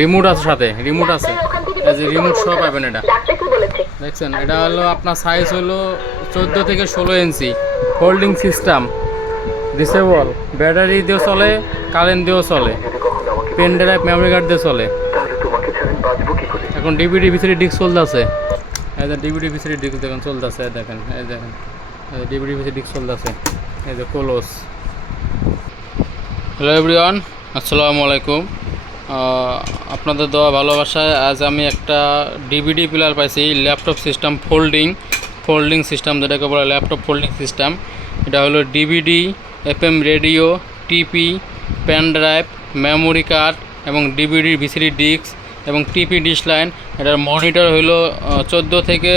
Remote আছে সাথে remote আছে। এই যে রিমোট সহ পাবেন এটা। দেখছেন এটা হলো আপনার সাইজ হলো চোদ্দ থেকে ষোলো inch holding system disable battery দিয়েও চলে কারেন্ট দিয়েও চলে পেন ড্রাইভ মেমোরি কার্ড দিয়ে চলে। এখন ডিভিডি ভিসিডি ডিস্ক চলতেছে। এই যে ডিভিডি ভিসিডি ডিস্ক দেখেন চলতেছে এই দেখেন এই দেখেন। ভিসিডি ডিস্ক চলতেছে এই যে কোলোস। হ্যালো এভরিওয়ান আসসালামু আলাইকুম। আপনাদের দেওয়া ভালোবাসায় আজ আমি একটা ডিভিডি প্লেয়ার পাইছি laptop system folding folding system যেটাকে বলে ল্যাপটপ ফোল্ডিং সিস্টেম এটা হলো DVD FM radio TP pen drive memory card এবং ডিভিডি ভিসিডি ডিস্ক এবং টিপি ডিশ লাইন এটার মনিটর হলো চোদ্দ থেকে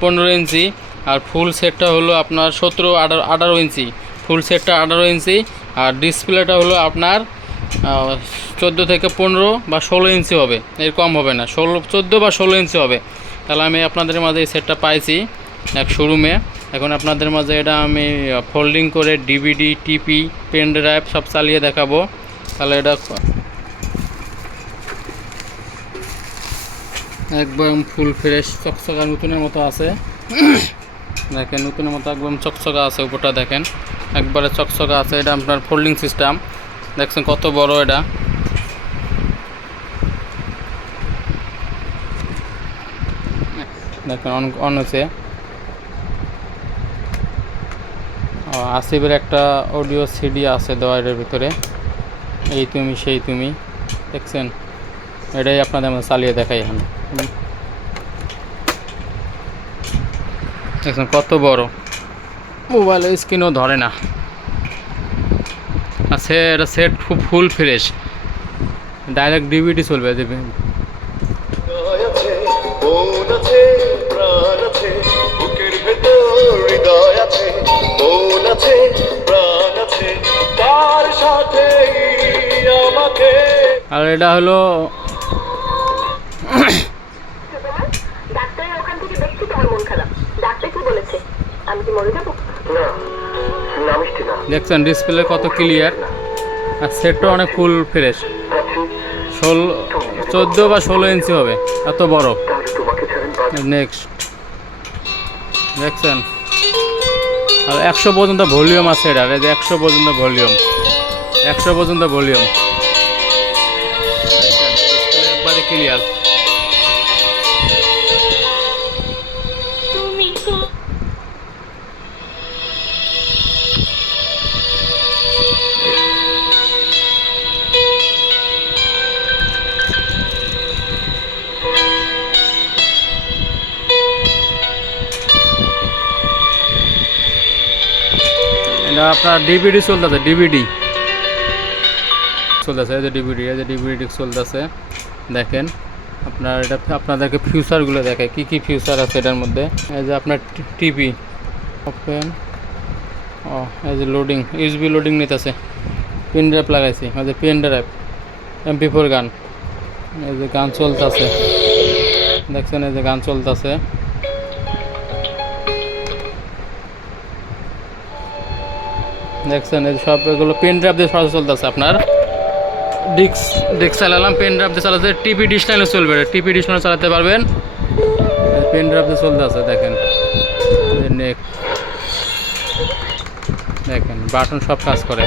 পনেরো ইঞ্চি আর ফুল সেটটা হলো আপনার সতেরো, আঠারো আঠারো ইঞ্চি। ফুল সেটটা আঠারো ইঞ্চি আর ডিসপ্লেটা হলো আপনার চোদ্দ থেকে পনেরো বা ষোলো ইঞ্চি হবে। এর কম হবে না। ষোলো, চোদ্দ বা ষোলো ইঞ্চি হবে। তাহলে আমি আপনাদের মাঝে এই সেটটা পাইছি এক শোরুমে। এখন আপনাদের মাঝে এটা আমি ফোল্ডিং করে ডিভিডি, টিপি, পেন ড্রাইভ সব চালিয়ে দেখাবো। তাহলে এটা একদম ফুল ফ্রেশ, চকচকা নতুনের মতো আছে। দেখেন, নতুনের মতো একদম চকচকা আছে উপরটা দেখেন। একবারে চকচকা আছে, এটা আপনার ফোল্ডিং সিস্টেম। দেখছেন কত বড় এটা। দেখেন, অন অন হচ্ছে আসিফের একটা অডিও সিডি আছে দেওয়া এটার ভিতরে। এই তুমি, সেই তুমি। দেখছেন? এটাই আপনাদের আমরা চালিয়ে দেখাই এখানে। হুম। দেখছেন কত বড়। মোবাইলের স্ক্রিনও ধরে না। আছে এটা সেট খুব ফুল ফ্রেশ ডাইরেক্ট ডিভিডি চলবে দেবে আর এটা মন আছে প্রাণ আছে বুকের ভেতর হৃদয় আছে মন আছে প্রাণ আছে তার সাথে আমাকে আর এটা হলো ডাক্তারের ওখান থেকে দেখছি তোমার মন খারাপ ডাক্তার কি বলেছে আমি কি মরে যাব না না মিষ্টি না দেখছেন ডিসপ্লে কত ক্লিয়ার আর সেটটা অনেক ফুল ফ্রেশ ষোলো চোদ্দ বা ষোলো ইঞ্চি হবে এত বড়। নেক্সট দেখছেন? আর একশো পর্যন্ত ভলিউম আছে এটা এই যে একশো পর্যন্ত ভলিউম একশো পর্যন্ত ভলিউম একবারে ক্লিয়ার এটা আপনার ডিভিডি চলতেছে ডিভিডি চলতেছে, এই যে ডিভিডি এই যে ডিভিডি চলতেছে। দেখেন, আপনার এটা আপনাদেরকে ফিউচারগুলো দেখে কি কি ফিউচার আছে এটার মধ্যে। এই যে আপনার টিভি ওপেন ও, এই যে লোডিং ইউএসবি লোডিং নিতেছে। পেন ড্রাইভ লাগাইছি, এই যে পেন ড্রাইভ এমপি ফোর গান এই যে গান চলতেছে। দেখছেন, এই যে গান চলতেছে। দেখছেন, এই সব এগুলো পেন ড্রাইভ দিয়ে সরাসরি চলতেছে আপনার। ডিক্স ডিক্স চালালাম পেন ড্রাইভ দিয়ে চালাতে টিপি ডিসলাইনে চলবে টিপি ডিসলাইনে চালাতে পারবেন। পেন ড্রাইভ দিয়ে চলতেছে দেখেন। নেক দেখেন বাটন সব কাজ করে।